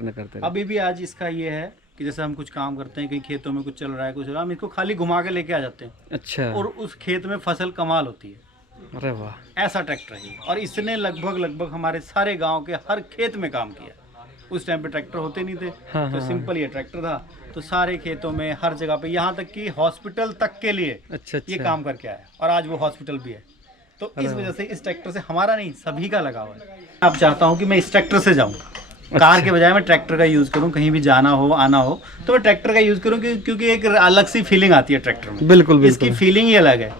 Tractor ने करते रहे। अभी भी आज इसका ये है कि जैसे हम कुछ काम करते हैं, कहीं खेतों में कुछ चल रहा है, कुछ हम इसको खाली घुमा के लेके आ जाते हैं अच्छा। और उस खेत में फसल कमाल होती है। अरे वाह। ऐसा ट्रैक्टर है ये। और इसने लगभग हमारे सारे गांव के हर खेत में काम किया। उस टाइम पे ट्रैक्टर होते नहीं थे, हाँ, तो हाँ, सिंपल ये ट्रैक्टर था, तो सारे खेतों में हर जगह पे, यहाँ तक कि हॉस्पिटल तक के लिए अच्छा ये अच्छा। काम करके आया और आज वो हॉस्पिटल भी है। तो इस वजह से इस ट्रैक्टर से हमारा नहीं, सभी का लगाव है। अब चाहता हूँ कि मैं इस ट्रैक्टर से जाऊँ, कार के बजाय मैं ट्रैक्टर का यूज़ करूँ, कहीं भी जाना हो आना हो तो मैं ट्रैक्टर का यूज़ करूँ, क्योंकि एक अलग सी फीलिंग आती है ट्रैक्टर में। बिल्कुल इसकी बिल्कुल। फीलिंग ही अलग है,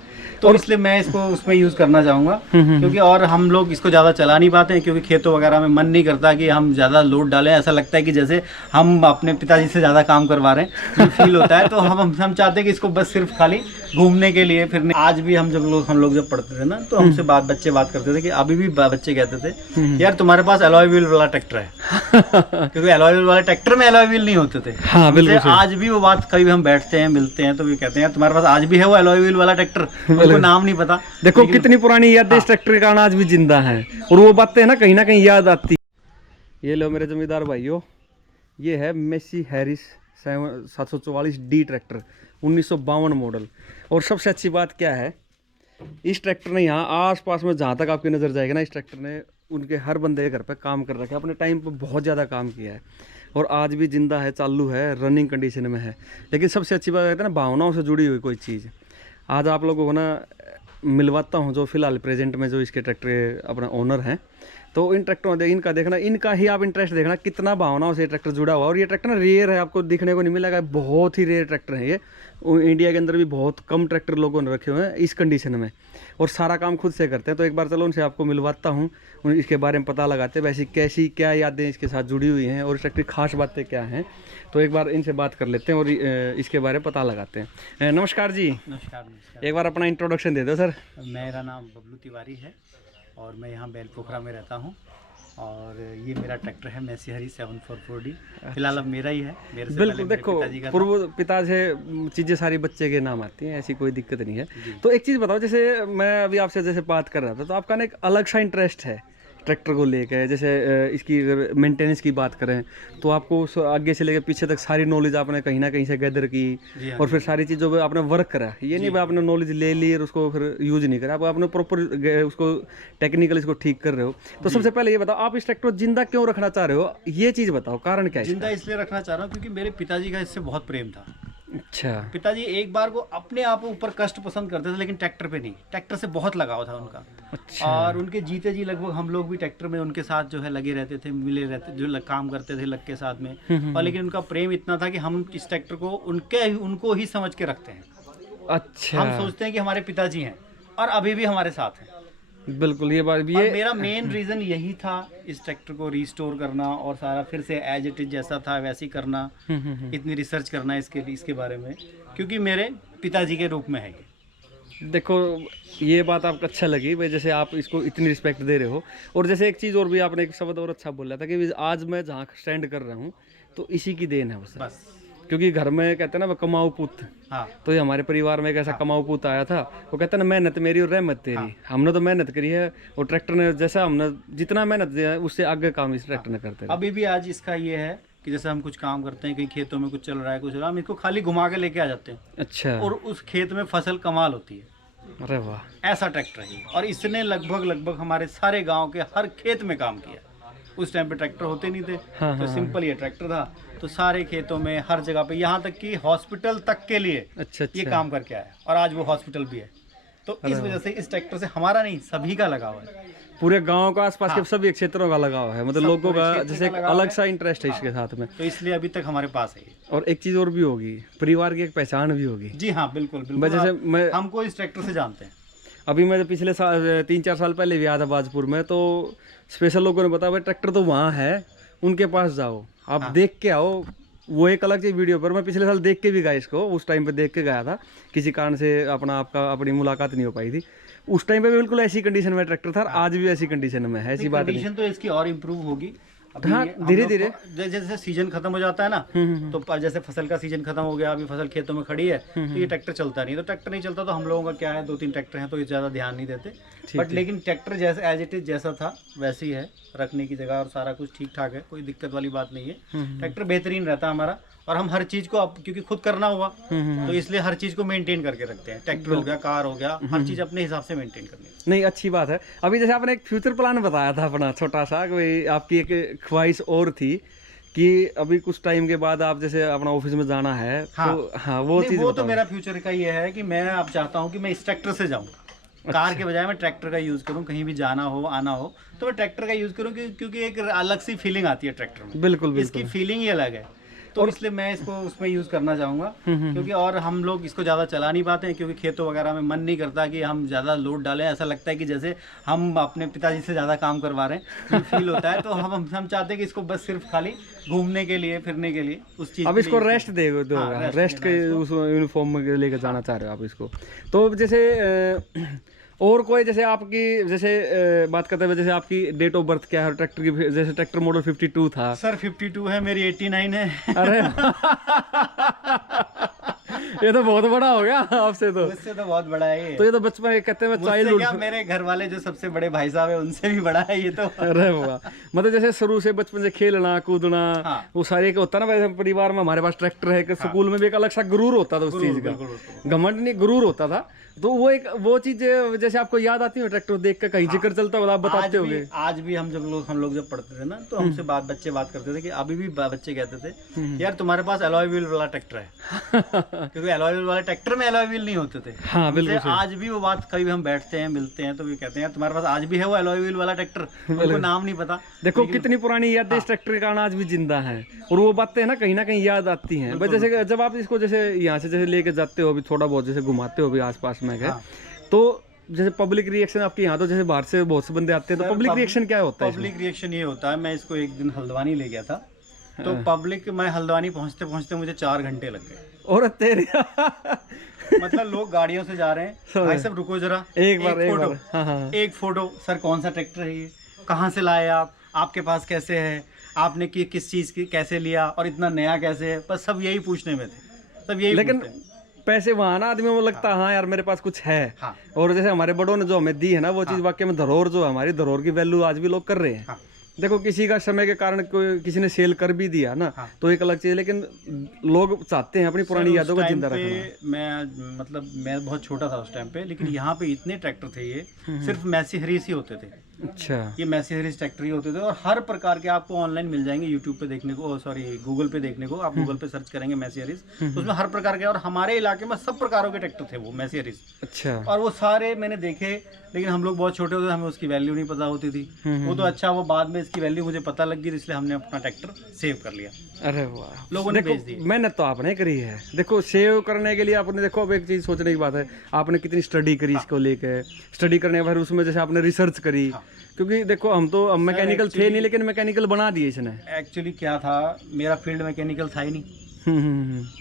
तो इसलिए मैं इसको उसमें यूज़ करना चाहूँगा। क्योंकि और हम लोग इसको ज़्यादा चला नहीं पाते हैं, क्योंकि खेतों वगैरह में मन नहीं करता कि हम ज़्यादा लोड डालें। ऐसा लगता है कि जैसे हम अपने पिताजी से ज़्यादा काम करवा रहे हैं, ये फील होता है। तो हम चाहते हैं कि इसको बस सिर्फ खाली घूमने के लिए फिरने। आज भी हम जब पढ़ते थे ना, तो हमसे बच्चे बात करते थे कि अभी भी बच्चे कहते थे यार तुम्हारे पास अलॉय व्हील वाला ट्रैक्टर है। क्योंकि अलॉय व्हील वाले ट्रैक्टर में अलॉय व्हील नहीं होते थे। हाँ बिल्कुल सही। आज भी वो बात, कभी हम बैठते हैं मिलते हैं तो ये कहते हैं यार तुम्हारे पास आज भी है वो अलॉय व्हील वाला ट्रैक्टर, उनको नाम नहीं पता। देखो कितनी पुरानी यादें इस ट्रैक्टर के कारण आज भी जिंदा हैं, और वो बातें ना कहीं याद आती। ये लो मेरे जमींदार भाइयों, ये है Messi Harris 744D tractor 1952 model. और सबसे अच्छी बात क्या है, इस ट्रैक्टर ने यहाँ आस पास में जहाँ तक आपकी नज़र जाएगी ना, इस ट्रैक्टर ने उनके हर बंदे के घर पे काम कर रखा है। अपने टाइम पे बहुत ज़्यादा काम किया है और आज भी जिंदा है, चालू है, रनिंग कंडीशन में है। लेकिन सबसे अच्छी बात कहते हैं ना, भावनाओं से जुड़ी हुई कोई चीज़। आज आप लोगों को ना मिलवाता हूँ जो फिलहाल प्रेजेंट में जो इसके ट्रैक्टर के अपना ओनर हैं, तो इन ट्रैक्टरों में इनका देखना, इनका ही आप इंटरेस्ट देखना कितना भावनाओं से ट्रैक्टर जुड़ा हुआ। और ये ट्रैक्टर ना रेयर है, आपको दिखने को नहीं मिलेगा, बहुत ही रेयर ट्रैक्टर है ये। इंडिया के अंदर भी बहुत कम ट्रैक्टर लोगों ने रखे हुए हैं इस कंडीशन में, और सारा काम खुद से करते हैं। तो एक बार चलो उनसे आपको मिलवाता हूँ, इसके बारे में पता लगाते हैं वैसी कैसी क्या यादें इसके साथ जुड़ी हुई हैं और इस ट्रैक्टर की खास बातें क्या हैं। तो एक बार इनसे बात कर लेते हैं और इसके बारे में पता लगाते हैं। नमस्कार जी। नमस्कार। एक बार अपना इंट्रोडक्शन दे दो सर। मेरा नाम बबलू तिवारी है और मैं यहाँ बेलपोखरा में रहता हूँ। और ये मेरा ट्रैक्टर है मेसी हैरिस 744D। फिलहाल अब मेरा ही है, मेरे से बिल्कुल। पहले मेरे देखो पिताजी का था। पूर्व पिता से चीज़ें सारी बच्चे के नाम आती हैं, ऐसी कोई दिक्कत नहीं है। तो एक चीज़ बताओ, जैसे मैं अभी आपसे जैसे बात कर रहा था, तो आपका ना एक अलग सा इंटरेस्ट है ट्रैक्टर को लेकर। जैसे इसकी अगर मेंटेनेंस की बात करें तो आपको आगे से लेकर पीछे तक सारी नॉलेज आपने कहीं ना कहीं से गैदर की, और फिर सारी चीज़ों पे आपने वर्क करा। ये नहीं भाई आपने नॉलेज ले ली और उसको फिर यूज नहीं करा, आपने प्रॉपर उसको टेक्निकल इसको ठीक कर रहे हो। तो सबसे पहले ये बताओ, आप इस ट्रैक्टर को जिंदा क्यों रखना चाह रहे हो, ये चीज़ बताओ, कारण क्या है जिंदा इसलिए रखना चाह रहा हूँ क्योंकि मेरे पिताजी का इससे बहुत प्रेम था। अच्छा। पिताजी एक बार को अपने आप ऊपर कष्ट पसंद करते थे, लेकिन ट्रैक्टर पे नहीं। ट्रैक्टर से बहुत लगाव था उनका। अच्छा। और उनके जीते जी लगभग हम लोग भी ट्रैक्टर में उनके साथ जो है लगे रहते थे, मिले रहते, जो काम करते थे लग के साथ में। और लेकिन उनका प्रेम इतना था कि हम इस ट्रैक्टर को उनको ही समझ के रखते हैं। अच्छा। हम सोचते हैं कि हमारे पिताजी हैं और अभी भी हमारे साथ हैं। बिल्कुल, ये बात भी और है। मेरा मेन रीज़न यही था इस ट्रैक्टर को रिस्टोर करना और सारा फिर से एज इट इज जैसा था वैसे ही करना। इतनी रिसर्च करना इसके बारे में, क्योंकि मेरे पिताजी के रूप में है ये। देखो ये बात आपको अच्छा लगी भाई, जैसे आप इसको इतनी रिस्पेक्ट दे रहे हो। और जैसे एक चीज़ और भी आपने एक शब्द और अच्छा बोला था कि आज मैं जहाँ स्टैंड कर रहा हूँ तो इसी की देन है बस। क्योंकि घर में कहते हैं ना, वो कमाऊ पुत। हाँ। तो ये हमारे परिवार में एक ऐसा कमाऊ पुत आया था, वो कहते हैं ना, मेहनत मेरी और रहमत तेरी। हमने तो मेहनत करी है और ट्रैक्टर ने जैसा हमने जितना मेहनत दिया है उससे आगे काम इस ट्रैक्टर ने करते हैं। अभी भी आज इसका ये है कि जैसे हम कुछ काम करते हैं, कहीं खेतों में कुछ चल रहा है, कुछ हम इसको खाली घुमा के लेके आ जाते हैं। अच्छा। और उस खेत में फसल कमाल होती है। अरे वाह। ऐसा ट्रैक्टर है। और इसने लगभग हमारे सारे गांव के हर खेत में काम किया। उस टाइम पे ट्रैक्टर होते नहीं थे, तो सिंपल ये ट्रैक्टर था, तो सारे खेतों में हर जगह पे, यहाँ तक कि हॉस्पिटल तक के लिए ये काम करके आया। और आज वो हॉस्पिटल भी है। तो इस वजह से इस ट्रैक्टर से हमारा नहीं, सभी का लगाव है। पूरे गांव का, आसपास के सभी क्षेत्रों का लगाव है, मतलब लोगों का जैसे एक अलग सा इंटरेस्ट है इसके साथ में। तो इसलिए अभी तक हमारे पास है। और एक चीज़ और भी होगी, परिवार की एक पहचान भी होगी। जी हाँ, बिल्कुल बिल्कुल। जैसे मैं हमको इस ट्रैक्टर से जानते हैं। अभी मैं पिछले साल 3-4 साल पहले भी आया था बाजपुर में, तो स्पेशल लोगों ने बताया भाई ट्रैक्टर तो वहाँ है, उनके पास जाओ, आप देख के आओ। वो एक अलग चीज़ वीडियो पर मैं पिछले साल देख के भी गया इसको, उस टाइम पे देख के गया था, किसी कारण से अपनी मुलाकात नहीं हो पाई थी। उस टाइम पे बिल्कुल ऐसी कंडीशन में ट्रैक्टर था, आज भी ऐसी कंडीशन में है। ऐसी बात नहीं। कंडीशन तो इसकी और इम्प्रूव होगी। अभी हाँ, हम धीरे लोग धीरे। को जैसे सीजन खत्म हो जाता है ना, तो जैसे फसल का सीजन खत्म हो गया, अभी फसल खेतों में खड़ी है, तो ये ट्रैक्टर चलता नहीं, तो ट्रैक्टर नहीं चलता तो हम लोगों का क्या है, 2-3 ट्रैक्टर हैं तो ये ज़्यादा ध्यान नहीं देते। बट लेकिन ट्रैक्टर जैसे एज इट इज जैसा था वैसे ही है, रखने की जगह और सारा कुछ ठीक ठाक है, कोई दिक्कत वाली बात नहीं है। ट्रैक्टर बेहतरीन रहता है हमारा, और हम हर चीज़ को अब क्योंकि खुद करना हुआ तो इसलिए हर चीज़ को मेंटेन करके रखते हैं। ट्रैक्टर हो गया, कार हो गया, हर चीज़ अपने हिसाब से मेंटेन करनी है। नहीं, अच्छी बात है। अभी जैसे आपने एक फ्यूचर प्लान बताया था अपना छोटा सा, कि आपकी एक ख्वाहिश और थी कि अभी कुछ टाइम के बाद आप जैसे अपना ऑफिस में जाना है। हाँ। तो हाँ, वो नहीं, चीज़ वो तो मेरा फ्यूचर का ये है कि मैं अब चाहता हूँ कि मैं इस ट्रैक्टर से जाऊँ, कार के बजाय मैं ट्रैक्टर का यूज़ करूँ, कहीं भी जाना हो आना हो तो मैं ट्रैक्टर का यूज़ करूँ, क्योंकि एक अलग सी फीलिंग आती है ट्रैक्टर में। बिल्कुल इसकी बिल्कुल। फीलिंग ही अलग है, तो इसलिए मैं इसको उसमें यूज़ करना चाहूँगा। क्योंकि और हम लोग इसको ज़्यादा चला नहीं पाते हैं, क्योंकि खेतों वगैरह में मन नहीं करता कि हम ज़्यादा लोड डालें, ऐसा लगता है कि जैसे हम अपने पिताजी से ज़्यादा काम करवा रहे हैं, फील होता है। तो हम चाहते हैं कि इसको बस सिर्फ खाली घूमने के लिए, फिरने के लिए, उस चीज़ अब के इसको लिए रेस्ट दे दो, हाँ, रेस्ट के उस यूनिफॉर्म में लेकर जाना चाह रहे हो आप इसको। तो जैसे और कोई जैसे आपकी जैसे बात करते हुए, जैसे आपकी डेट ऑफ बर्थ क्या है ट्रैक्टर की? जैसे ट्रैक्टर मॉडल 52 था। सर 52 है, मेरी 89 है। अरे ये तो बहुत बड़ा हो गया आपसे तो। उससे तो बहुत बड़ा है ये। तो ये तो बचपन कहते हैं मुझसे चाइल्डहुड। क्या, मेरे घर वाले जो सबसे बड़े भाई साहब है उनसे भी बड़ा है ये तो। अरे वाह, मतलब जैसे शुरू से बचपन से खेलना कूदना, हाँ। वो सारे एक होता है ना, वैसे परिवार में हमारे पास ट्रैक्टर है कि स्कूल में भी एक अलग सा गुरूर होता था उस चीज का, घमंड नहीं गुरूर होता था। तो वो चीज जैसे आपको याद आती है ट्रैक्टर देख कर, कहीं जिक्र चलता हो आप बताते होगे? आज भी हम जब पढ़ते थे ना, तो हमसे बच्चे बात करते थे कि अभी भी बच्चे कहते थे यार तुम्हारे पास अलॉय व्हील वाला ट्रैक्टर है। क्योंकि अलॉय व्हील वाले ट्रैक्टर में अलॉय व्हील नहीं होते थे। हाँ बिल्कुल। आज भी वो बात, कभी हम बैठते हैं मिलते हैं तो भी कहते हैं यार तुम्हारे पास आज भी है वो अलॉय व्हील वाला ट्रैक्टर, उनको नाम नहीं पता। देखो कितनी पुरानी यादें इस ट्रैक्टर के कारण आज भी जिंदा हैं, और वो बातें ना कहीं याद आती हैं। बस जैसे जब आप इसको जैसे यहाँ से जैसे लेके जाते हो, अभी थोड़ा बहुत जैसे घुमाते हो भी आसपास में है, तो जैसे पब्लिक रिएक्शन आपके यहाँ, तो जैसे बाहर से बहुत से बंदे आते हैं, तो पब्लिक रिएक्शन क्या होता है? पब्लिक रिएक्शन ये होता है, मैं इसको एक दिन हल्द्वानी ले गया था, तो पब्लिक, मैं हल्द्वानी पहुंचते पहुंचते मुझे 4 घंटे लग गए। और तेरे मतलब लोग गाड़ियों से जा रहे हैं, भाई साहब रुको जरा, एक बार फोटो, हाँ हाँ। एक फोटो, सर कौन सा ट्रैक्टर है ये, कहाँ से लाए आप, आपके पास कैसे है, आपने किस चीज़ की कैसे लिया, और इतना नया कैसे है, बस सब यही पूछने में थे, सब यही। लेकिन पैसे वहाँ ना आदमी को लगता है हाँ यार मेरे पास कुछ है। हाँ। और जैसे हमारे बड़ों ने जो हमें दी है ना, वो चीज़ वाकई में धरोहर, जो हमारी धरोहर की वैल्यू आज भी लोग कर रहे हैं। हाँ। देखो किसी का समय के कारण कोई किसी ने सेल कर भी दिया ना, तो एक अलग चीज, लेकिन लोग चाहते हैं अपनी पुरानी यादों को जिंदा रखना। मैं बहुत छोटा था उस टाइम पे, लेकिन यहाँ पे इतने ट्रैक्टर थे, ये सिर्फ मैसी हरीस ही होते थे। अच्छा। ये मैसी हरीस ट्रैक्टर ही होते थे, और हर प्रकार के आपको ऑनलाइन मिल जाएंगे, यूट्यूब पे देखने को, सॉरी गूगल पे देखने को। आप गूगल पे सर्च करेंगे मैसी हरीस, तो उसमें हर प्रकार के, और हमारे इलाके में सब प्रकारों के ट्रैक्टर थे वो मैसी हरीस। अच्छा। और वो सारे मैंने देखे, लेकिन हम लोग बहुत छोटे होते, हमें उसकी वैल्यू नहीं पता होती थी। वो तो अच्छा, वो बाद में इसकी वैल्यू मुझे पता लग गई, इसलिए हमने अपना ट्रैक्टर सेव कर लिया। अरे वाह, लोगों ने बेच दी। मेहनत तो आपने करी है। देखो सेव करने के लिए आपने, देखो अब एक चीज सोचने की बात है, आपने कितनी स्टडी करी इसको लेकर, स्टडी करने के बाद उसमें जैसे आपने रिसर्च करी। क्योंकि देखो हम तो मैकेनिकल थे नहीं, लेकिन मैकेनिकल बना दिए इसने। एक्चुअली क्या था, मेरा फील्ड मैकेनिकल था ही नहीं।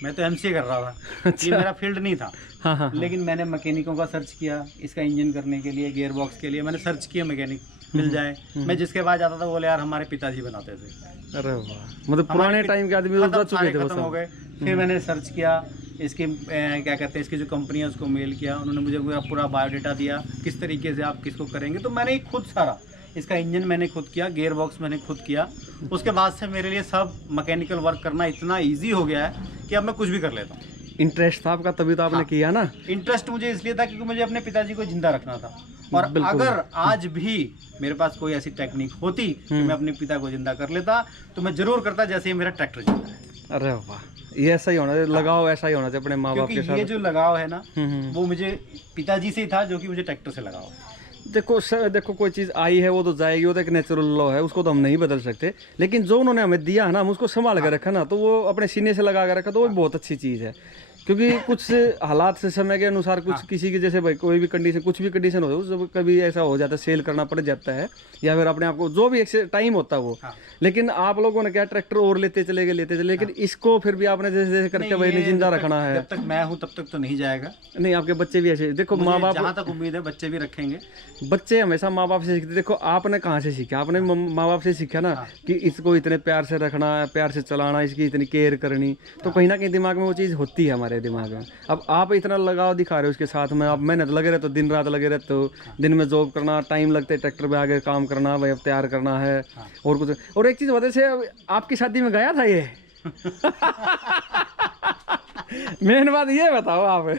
मैं तो एमसीए कर रहा था। अच्छा। ये मेरा फील्ड नहीं था। हाँ। लेकिन मैंने मैकेनिकों का सर्च किया, इसका इंजन करने के लिए, गियर बॉक्स के लिए मैंने सर्च किया, मैकेनिक मिल जाए। मैं जिसके पास जाता था बोले यार हमारे पिताजी बनाते थे। अरे वाह, मतलब पुराने टाइम के आदमी उतर चुके थे, खत्म हो गए। फिर मैंने सर्च किया, इसकी क्या कहते हैं, इसकी जो कंपनी है उसको मेल किया, उन्होंने मुझे पूरा बायोडाटा दिया, किस तरीके से आप किसको करेंगे। तो मैंने खुद सारा, इसका इंजन मैंने खुद किया, गियर बॉक्स मैंने खुद किया। उसके बाद से मेरे लिए सब मैकेनिकल वर्क करना इतना ईजी हो गया है कि अब मैं कुछ भी कर लेता हूँ। इंटरेस्ट था आपका, तभी तो आपने किया ना। इंटरेस्ट मुझे इसलिए था क्योंकि मुझे अपने पिताजी को जिंदा रखना था। और अगर आज भी मेरे पास कोई ऐसी टेक्निक होती कि मैं अपने पिता को जिंदा कर लेता, तो मैं जरूर करता, जैसे ही मेरा ट्रैक्टर जिंदा है। अरे वाह, ये ऐसा ही होना चाहिए, लगाव ऐसा ही होना चाहिए अपने माँ बाप के साथ। ये जो लगाव है ना, वो मुझे पिताजी से ही था, जो कि मुझे ट्रैक्टर से लगाव। देखो कोई चीज़ आई है वो तो जाएगी, वो तो एक नेचुरल लॉ है, उसको तो हम नहीं बदल सकते। लेकिन जो उन्होंने हमें दिया है ना, हम उसको संभाल कर रखा ना, तो वो अपने सीने से लगा कर रखा, तो वो बहुत अच्छी चीज़ है। क्योंकि कुछ हालात से समय के अनुसार कुछ किसी की जैसे भाई कोई भी कंडीशन कुछ भी कंडीशन हो उस कभी ऐसा हो जाता है सेल करना पड़ जाता है या फिर अपने आप को जो भी एक टाइम होता है वो। लेकिन आप लोगों ने क्या ट्रैक्टर और लेते चले गए लेकिन इसको फिर भी आपने जैसे जैसे करके भाई जिंदा रखना है। जब तक मैं हूँ तब तक तो नहीं जाएगा। नहीं आपके बच्चे भी ऐसे देखो माँ बाप जहाँ तक उम्मीद है बच्चे भी रखेंगे। बच्चे हमेशा माँ बाप से सीखते। देखो आपने कहाँ से सीखा? आपने माँ बाप से सीखा ना कि इसको इतने प्यार से रखना है, प्यार से चलाना, इसकी इतनी केयर करनी, तो कहीं ना कहीं दिमाग में वो चीज़ होती है हमारे दिमाग में। अब आप इतना लगाव दिखा रहे हो उसके साथ में, आप मेहनत लगे रहते हो, दिन रात लगे रहते हो, दिन में जॉब करना, टाइम लगते है ट्रैक्टर पे आगे काम करना, भाई अब तैयार करना है और कुछ। और एक चीज़ वजह से आपकी शादी में गया था ये मेन बात ये बताओ आप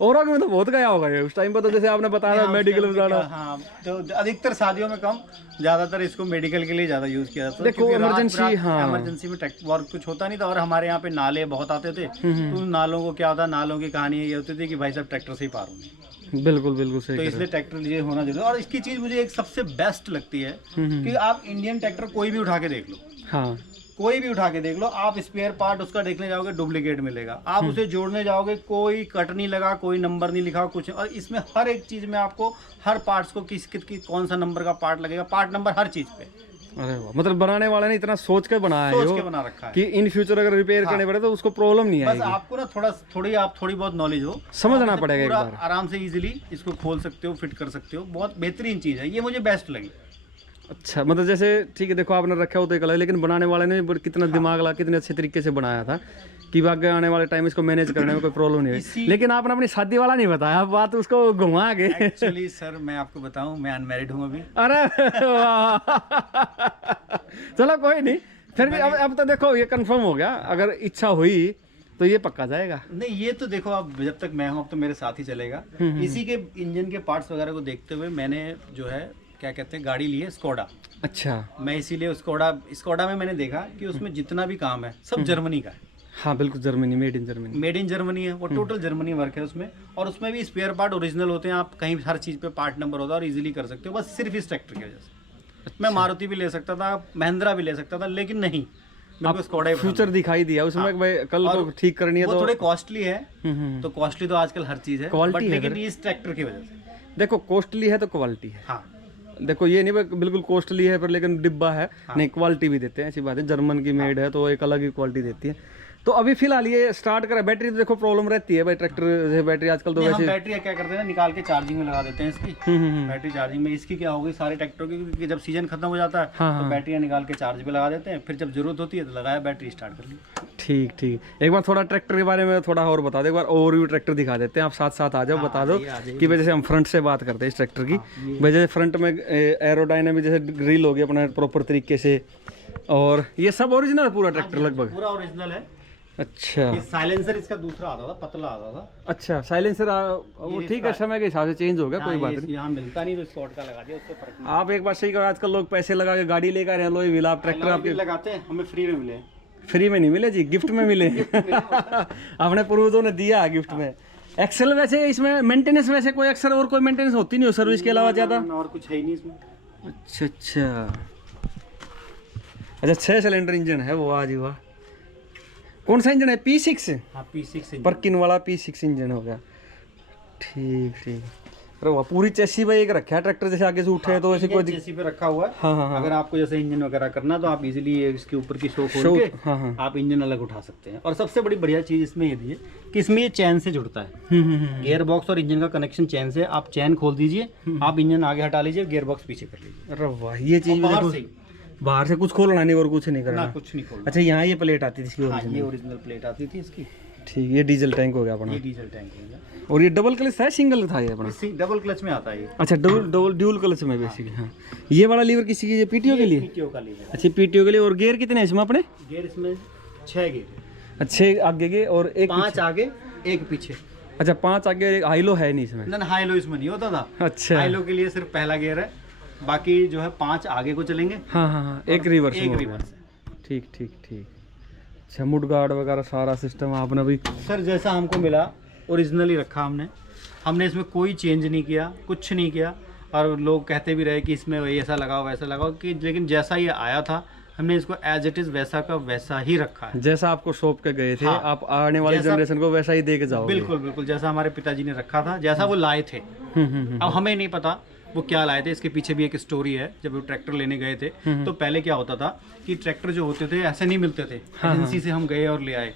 औरों में तो बहुत गया होगा ये उस टाइम पर, तो जैसे आपने बताया मेडिकल में जाना। हाँ, तो अधिकतर शादियों में कम, ज्यादातर इसको मेडिकल के लिए ज्यादा यूज किया जाता है। देखो इमरजेंसी, हाँ इमरजेंसी में वर्क कुछ होता नहीं था और हमारे यहाँ पे नाले बहुत आते थे, तो उन नालों को क्या होता, नालों की कहानी ये होती थी कि भाई साहब ट्रैक्टर से ही पार होंगे। बिल्कुल बिल्कुल सही। तो इसलिए ट्रैक्टर ये होना जरूरी है। और इसकी चीज मुझे एक सबसे बेस्ट लगती है कि आप इंडियन ट्रैक्टर कोई भी उठा के देख लो, हाँ कोई भी उठा के देख लो, आप स्पेयर पार्ट उसका देखने जाओगे डुप्लीकेट मिलेगा, आप उसे जोड़ने जाओगे कोई कट नहीं लगा, कोई नंबर नहीं लिखा कुछ। और इसमें हर एक चीज में आपको हर पार्ट्स को किस कौन सा नंबर का पार्ट लगेगा, पार्ट नंबर हर चीज पे। अरे वाह, मतलब बनाने वाले ने इतना सोच के बनाया है सोच के बना रखा है कि इन फ्यूचर अगर रिपेयर करने पड़े तो उसको प्रॉब्लम नहीं बस आएगी। आपको ना थोड़ी बहुत नॉलेज हो, समझना पड़ेगा एक पूरा बार। आराम से इजीली इसको खोल सकते हो, फिट कर सकते हो। बहुत बेहतरीन चीज है ये, मुझे बेस्ट लगी। अच्छा मतलब जैसे ठीक है देखो आपने रखा हो तो एक अलग, लेकिन बनाने वाले ने कितना दिमाग लगा, कितने अच्छे तरीके से बनाया था कि आगे आने वाले टाइम इसको मैनेज करने में कोई प्रॉब्लम नहीं हुई। लेकिन आपने अपनी शादी वाला नहीं बताया, बात उसको घुमा के। एक्चुअली सर मैं आपको बताऊं, मैं अनमैरिड हूं अभी। अरे चलो कोई नहीं, फिर भी अब तो देखो ये कंफर्म हो गया, अगर इच्छा हुई तो ये पक्का जाएगा। नहीं ये तो देखो अब जब तक मैं हूं अब तो मेरे साथ ही चलेगा। इसी के इंजन के पार्ट्स वगैरह को देखते हुए मैंने जो है क्या कहते हैं गाड़ी ली है स्कोडा। अच्छा, मैं इसीलिए स्कोडा में मैंने देखा कि उसमें जितना भी काम है सब जर्मनी का है। हाँ बिल्कुल, Germany, made in Germany. Made in Germany है वो, टोटल जर्मनी वर्क है उसमें। और उसमें भी स्पेयर पार्ट ओरिजिनल होते हैं, आप कहीं हर चीज़ पे पार्ट नंबर होता है और इजीली कर सकते हो, बस सिर्फ इस ट्रैक्टर की वजह से। मैं मारुति भी ले सकता था, महिंद्रा भी ले सकता था, लेकिन नहीं, मेरे को स्कोडा ही फ्यूचर दिखाई दिया उसमें भाई कल को ठीक करनी है वो तो थोड़े कॉस्टली है। तो कॉस्टली तो आजकल हर चीज़ है, Quality है लेकिन इस ट्रैक्टर की वजह से। देखो कॉस्टली है तो क्वालिटी है। हाँ देखो ये नहीं भाई बिल्कुल कॉस्टली है पर लेकिन डिब्बा है, नहीं क्वालिटी भी देते हैं, ऐसी बात है। जर्मन की मेड है तो एक अलग ही क्वालिटी देती है। तो अभी फिलहाल ये स्टार्ट करा, बैटरी तो देखो प्रॉब्लम रहती है भाई ट्रैक्टर जैसे बैटरी आजकल तो हम वैसे। बैटरी क्या करते हैं ना, निकाल के चार्जिंग में लगा देते हैं इसकी। बैटरी चार्जिंग में इसकी क्या होगी सारे ट्रैक्टरों की, क्योंकि जब सीजन खत्म हो जाता है तो बैटरियाँ निकाल के चार्ज पे लगा देते हैं, फिर जब जरूरत होती है तो लगाया बैटरी स्टार्ट कर ली। ठीक ठीक। एक बार थोड़ा ट्रैक्टर के बारे में थोड़ा और बता दो, एक बार ओवरव्यू ट्रैक्टर दिखा देते हैं, आप साथ साथ आ जाओ, बता दो कि वजह से हम फ्रंट से बात करते हैं इस ट्रैक्टर की। वजह से फ्रंट में एरोडायनामिक जैसे ग्रिल होगी अपना प्रॉपर तरीके से, और ये सब ओरिजिनल है पूरा ट्रैक्टर लगभग। पूरा ओरिजिनल है। अच्छा, ये साइलेंसर इसका दूसरा आता था, पतला आता था। अच्छा साइलेंसर वो ठीक है, समय के हिसाब से चेंज हो गया, कोई बात नहीं। यहाँ मिलता नहीं तो स्कॉट का लगा दिया, उससे फर्क नहीं। आप एक बार सही करो, आजकल लोग पैसे लगा के गाड़ी लेकर हैं, लोग व्हील आप ट्रैक्टर आपके लगाते हैं, हमें फ्री में मिले। फ्री में नहीं मिले जी, गिफ्ट में मिले। अपने पूर्वजों ने दिया गिफ्ट में। एक्सेल वैसे इसमें मेंटेनेंस वैसे कोई अक्सर और कोई मेंटेनेंस होती नहीं हो सर्विस के अलावा ज्यादा? और कुछ है ही नहीं इसमें। अच्छा, 6 सिलेंडर इंजन है वो, आज ही वाह। कौन सा इंजन है? P6? हाँ P6 परकिन वाला P6 इंजन हो गया। ठीक। अरे वाह, पूरी चेसी भाई एक रखा है ट्रैक्टर, जैसे आगे से उठे तो ऐसे कोई चेसी पे रखा हुआ है। हाँ। अगर आपको जैसे इंजन वगैरह करना तो आप इजीली इसके ऊपर की शो खोल के आप इंजन अलग उठा सकते हैं। और सबसे बड़ी बढ़िया चीज इसमें ये है कि इसमें ये चैन से जुड़ता है। गियर बॉक्स और इंजन का कनेक्शन चैन से, आप चैन खोल दीजिए, आप इंजन आगे हटा लीजिए, गियर बॉक्स पीछे कर लीजिए। अरे वाह, ये चीज बाहर से कुछ खोलना नहीं और कुछ नहीं करना, कुछ नहीं खोलना। अच्छा, यहाँ ये प्लेट आती थी इसकी ये ओरिजिनल प्लेट आती थी इसकी। ठीक, ये डीजल टैंक हो गया अपना। ये डीजल टैंक हो गया। और ये डबल क्लच था, सिंगल था ये अपना? डबल क्लच में आता है ये। अच्छा, ड्यूल क्लच में बेसिकली। हाँ, ये वाला लीवर किसी की पीटीओ के लिए? पीटीओ का लीवर। अच्छा, पीटीओ के लिए। और गियर कितने हैं इसमें अपने? गियर इसमें 6 गियर। अच्छा, आगे के और एक 5 आगे 1 पीछे। अच्छा, 5 आगे, हाईलो है नहीं इसमें? ना हाईलो इसमें नहीं होता था। अच्छा, हाईलो के लिए सिर्फ पहला गियर है, बाकी जो है 5 आगे को चलेंगे। हाँ, एक रिवर्स। ठीक। अच्छा, मुड गार्ड वगैरह सारा सिस्टम आपने भी? सर जैसा हमको मिला ओरिजिनली रखा हमने इसमें कोई चेंज नहीं किया, कुछ नहीं किया। और लोग कहते भी रहे कि इसमें ऐसा लगाओ वैसा लगाओ, कि लेकिन जैसा ये आया था हमने इसको एज इट इज वैसा का वैसा ही रखा है। जैसा आपको सौंप के गए थे, हाँ। आप आने वाली जैसा- जनरेशन को वैसा ही दे के जाओगे। बिल्कुल बिल्कुल, जैसा हमारे पिताजी ने रखा था, जैसा वो लाए थे। अब हमें नहीं पता वो क्या लाए थे, इसके पीछे भी एक स्टोरी है। जब वो ट्रैक्टर लेने गए थे तो पहले क्या होता था कि ट्रैक्टर जो होते थे ऐसे नहीं मिलते थे, एजेंसी से हम गए और ले आए।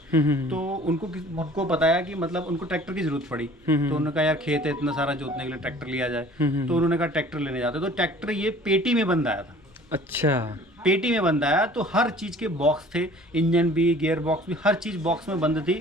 तो उनको बताया कि मतलब उनको ट्रैक्टर की जरूरत पड़ी, तो उन्होंने कहा यार खेत है इतना सारा जोतने के लिए ट्रैक्टर लिया जाए। तो उन्होंने कहा ट्रैक्टर लेने जाते, तो ट्रैक्टर ये पेटी में बंद आया था। अच्छा, पेटी में बंद आया, तो हर चीज के बॉक्स थे, इंजन भी, गियर बॉक्स भी, हर चीज बॉक्स में बंद थी।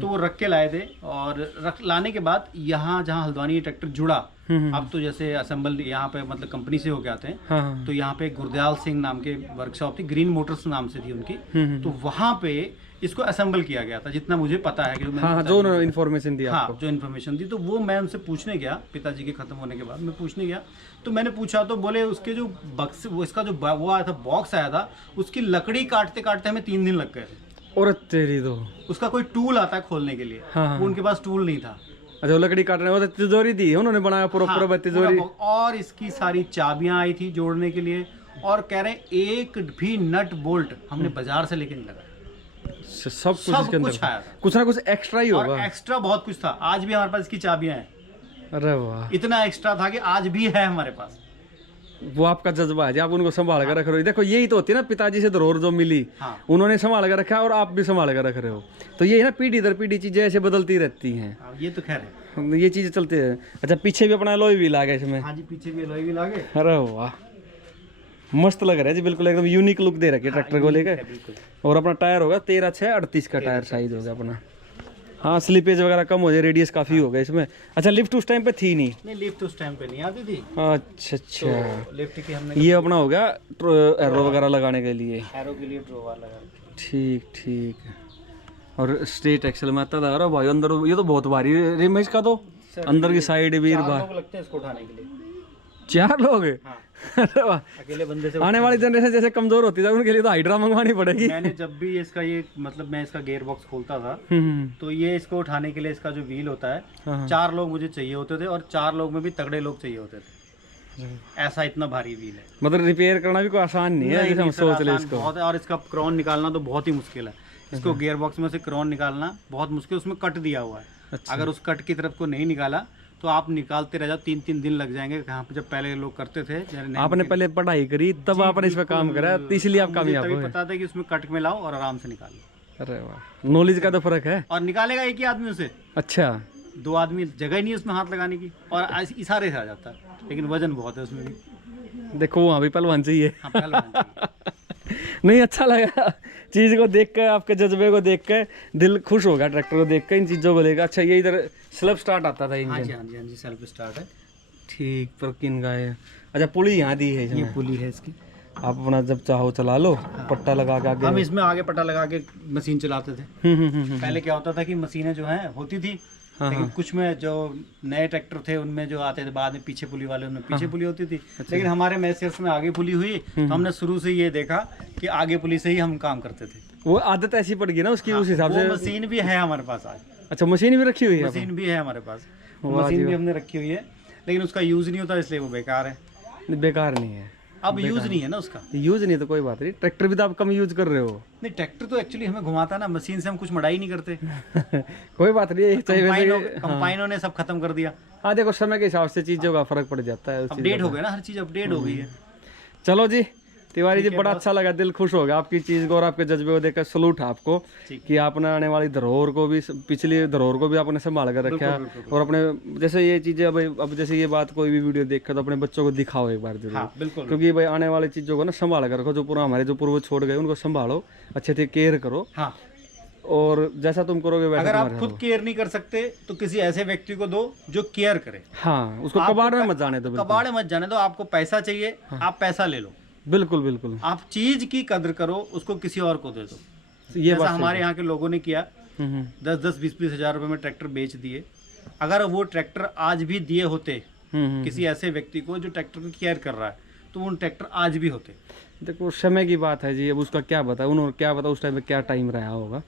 तो वो रख के लाए थे, और लाने के बाद यहाँ जहाँ हल्द्वानी ये ट्रैक्टर जुड़ा, अब तो जैसे असेंबल यहाँ पे मतलब कंपनी से होके आते हैं। हाँ, तो यहाँ पे गुरदयाल सिंह नाम के वर्कशॉप थी, ग्रीन मोटर्स नाम से थी उनकी। तो वहाँ पे इसको असेंबल किया गया था, जितना मुझे पता है कि जो मैंने हाँ, जो उन्होंने इन्फॉर्मेशन दी हाँ आपको। जो इन्फॉर्मेशन दी, तो वो मैं उनसे पूछने गया, पिताजी के खत्म होने के बाद मैं पूछने गया। तो मैंने पूछा तो बोले उसके जो बक्स, वो इसका जो वो आया था, बॉक्स आया था, उसकी लकड़ी काटते काटते हमें 3 दिन लग गए थे। और तेरी तो, उसका कोई टूल आता है खोलने के लिए, हाँ, वो उनके पास टूल नहीं था। अच्छा, वो लकड़ी काटने वाला तिजोरी दी है उन्होंने, बनाया पूरा हाँ, तिजोरी। और इसकी सारी चाबियां आई थी जोड़ने के लिए, और कह रहे हैं एक भी नट बोल्ट हमने बाजार से लेके नहीं लगाया। सब कुछ सब इसके अंदर कुछ आया था। कुछ ना कुछ एक्स्ट्रा ही और होगा। एक्स्ट्रा बहुत कुछ था, आज भी हमारे पास इसकी चाबियां हैं। अरे वाह, इतना एक्स्ट्रा था कि आज भी है हमारे पास। वो आपका जज्बा है जी, आप उनको संभाल कर रख रहे हो। देखो यही तो होती है ना, पिताजी से धरोहर जो मिली, हाँ। उन्होंने संभाल कर रखा और आप भी संभाल कर रख रहे हो। तो ये है ना, पीढ़ी दर पीढ़ी चीजें ऐसे बदलती रहती हैं, ये तो खैर है। ये चीजें चलती है। अच्छा, पीछे भी अपना एलॉय व्हील आ गया इसमें। हाँ जी, पीछे भी एलॉय व्हील आ गए। अरे वाह, मस्त लग रहा है जी, बिल्कुल एकदम यूनिक लुक दे रखी है ट्रैक्टर को लेकर। बिल्कुल। और अपना टायर होगा 13/6/38 का टायर साइज होगा अपना। हाँ, स्लिपेज वगैरह कम हो जाए, रेडियस काफी हो गया इसमें। अच्छा, लिफ्ट उस टाइम पे थी नहीं? नहीं, लिफ्ट उस टाइम पे नहीं आती थी। अच्छा अच्छा, तो लिफ्ट की हमने ये अपना हो गया एरो वगैरह लगाने के लिए। एरो के लिए ड्रोवर लगा रखी। ठीक ठीक। और स्ट्रेट एक्सल में आता था। अरे भाई, अंदर ये तो बहुत भारी रिम है इसका, तो अंदर की साइड भी 4 लोग लगते हैं इसको उठाने के लिए। 4 लोग? हाँ। अरे वाह, अकेले बंदे से आने वाली जनरेशन जैसे कमजोर होती है उनके लिए तो हाइड्रा मंगवानी पड़ेगी। मैंने जब भी इसका ये मतलब मैं इसका गियर बॉक्स खोलता था, तो ये इसको उठाने के लिए इसका जो व्हील होता है, हाँ। 4 लोग मुझे चाहिए होते थे, और 4 लोग में भी तगड़े लोग चाहिए होते थे। ऐसा इतना भारी व्हील है। मतलब रिपेयर करना भी कोई आसान नहीं है, जैसे हम सर, सोच ले आसान इसको। बहुत है, और इसका क्रॉन निकालना तो बहुत ही मुश्किल है। इसको गियर बॉक्स में से क्रॉन निकालना बहुत मुश्किल, उसमें कट दिया हुआ है। अच्छा। अगर उस कट की तरफ को नहीं निकाला तो आप निकालते रह जाओ, 3-3 दिन लग जाएंगे। कहाँ पे जब पहले लोग करते थे, आपने पहले पढ़ाई करी तब आपने इस पे काम करा, तो इसलिए आप कामयाब तभी हुए। पता था कि उसमें कट में लाओ और आराम से निकालो। अरे वाह, नॉलेज का तो फर्क है। और निकालेगा एक ही आदमी उसे, अच्छा, 2 आदमी जगह ही नहीं उसमें हाथ लगाने की, और इशारे से आ जाता है, लेकिन वजन बहुत है उसमें भी। देखो वहाँ भी पहलवान चाहिए। हाँ, पहलवान चाहिए। नहीं, अच्छा लगा चीज़ को देख कर, आपके जज्बे को देख कर दिल खुश होगा ट्रैक्टर को देख कर, इन चीज़ों को लेकर। अच्छा, ये इधर सेल्फ स्टार्ट आता था हाँ इंजन? जी, हाँ जी, हाँ जी, सेल्फ स्टार्ट है। ठीक, पर किन का है? अच्छा, पुली यहाँ दी है ये इसमें, पुली है इसकी। आप अपना जब चाहो चला लो, पट्टा लगा के आगे। हम इसमें आगे पट्टा लगा के मशीन चलाते थे। पहले क्या होता था कि मशीनें जो हैं होती थी, लेकिन कुछ में जो नए ट्रैक्टर थे उनमें जो आते थे बाद में पीछे पुली वाले, उनमें पीछे पुली होती थी। लेकिन हमारे मैसेज में आगे पुली हुई, तो हमने शुरू से ये देखा कि आगे पुली से ही हम काम करते थे। वो आदत ऐसी पड़ गई ना उसकी, उस हिसाब वो से। मशीन भी है हमारे पास आज। अच्छा, मशीन भी रखी हुई है? मशीन भी है हमारे पास, वाह जी मशीन भी वाह। हमने रखी हुई है, लेकिन उसका यूज नहीं होता, इसलिए वो बेकार है। बेकार नहीं है, अब यूज नहीं है ना उसका। यूज नहीं तो कोई बात नहीं। ट्रैक्टर भी तो आप कम यूज कर रहे हो। नहीं, ट्रैक्टर तो एक्चुअली हमें घुमाता ना, मशीन से हम कुछ मड़ाई नहीं करते। कोई बात नहीं है, चाहे वैसे। कंपाइनों ने सब खत्म कर दिया। हाँ, देखो समय के हिसाब से चीज़ों का फर्क पड़ जाता है। उस चीज़ अपडेट हो गया ना, हर चीज अपडेट हो गई है। चलो जी तिवारी जी, बड़ा अच्छा लगा, दिल खुश हो गया आपकी चीज़ को और आपके जज्बे को देखकर। सलूट है आपको कि आपने आने वाली धरोहर को भी, पिछली धरोहर को भी आपने संभाल कर रखा है। और अपने जैसे ये चीज़ें अब जैसे ये बात कोई भी वीडियो देखकर तो अपने बच्चों को दिखाओ एक बार जरूर। हाँ, बिल्कुल। क्योंकि भाई आने वाली चीज़ों को ना संभाल कर रखो, जो पूरा हमारे जो पूर्वज छोड़ गए उनको संभालो, अच्छे से केयर करो। हाँ, और जैसा तुम करोगे वैसा अगर आप तुम्हारे खुद केयर नहीं कर सकते तो किसी ऐसे व्यक्ति को दो जो केयर करे। हाँ, उसको कबाड़ में मत जाने दो। कबाड़ में मत जाने दो। आपको पैसा चाहिए, आप पैसा ले लो। बिल्कुल बिल्कुल, आप चीज की कदर करो, उसको किसी और को दे दो। ये जैसा बात हमारे यहाँ के लोगों ने किया, 10-10, 20-20 हज़ार रुपए में ट्रैक्टर बेच दिए। अगर वो ट्रैक्टर आज भी दिए होते किसी ऐसे व्यक्ति को जो ट्रैक्टर को केयर कर रहा है, तो वो ट्रैक्टर आज भी होते। देखो समय की बात है जी, अब उसका क्या पता, उन्होंने क्या पता उस टाइम पे क्या टाइम रहा होगा।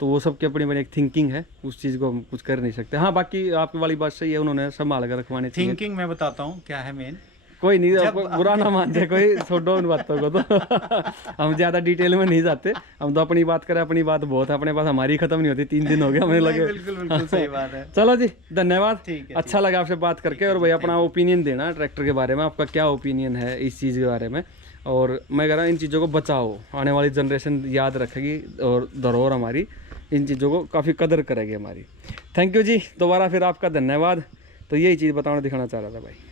तो वो सबकी अपनी अपनी एक थिंकिंग है, उस चीज़ को हम कुछ कर नहीं सकते। हाँ, बाकी आपकी वाली बात सही है, उन्होंने संभाल कर रखवाने चाहिए। थिंकिंग मैं बताता हूँ क्या है मेन। कोई नहीं, बुरा ना मान जाए कोई, छोड़ो उन बातों को तो हम ज्यादा डिटेल में नहीं जाते, हम तो अपनी बात करें, अपनी बात बहुत है अपने पास, हमारी खत्म नहीं होती, 3 दिन हो गए हमें लगे। बिल्कुल बिल्कुल सही बात है। चलो जी, धन्यवाद, ठीक है, अच्छा लगा आपसे बात करके। और भाई अपना ओपिनियन देना ट्रैक्टर के बारे में, आपका क्या ओपिनियन है इस चीज़ के बारे में। और मैं कह रहा हूँ इन चीज़ों को बचाओ, आने वाली जनरेशन याद रखेगी और धरोहर हमारी इन चीज़ों को काफ़ी कदर करेगी हमारी। थैंक यू जी, दोबारा फिर आपका धन्यवाद। तो यही चीज़ बताना दिखाना चाह रहा था भाई।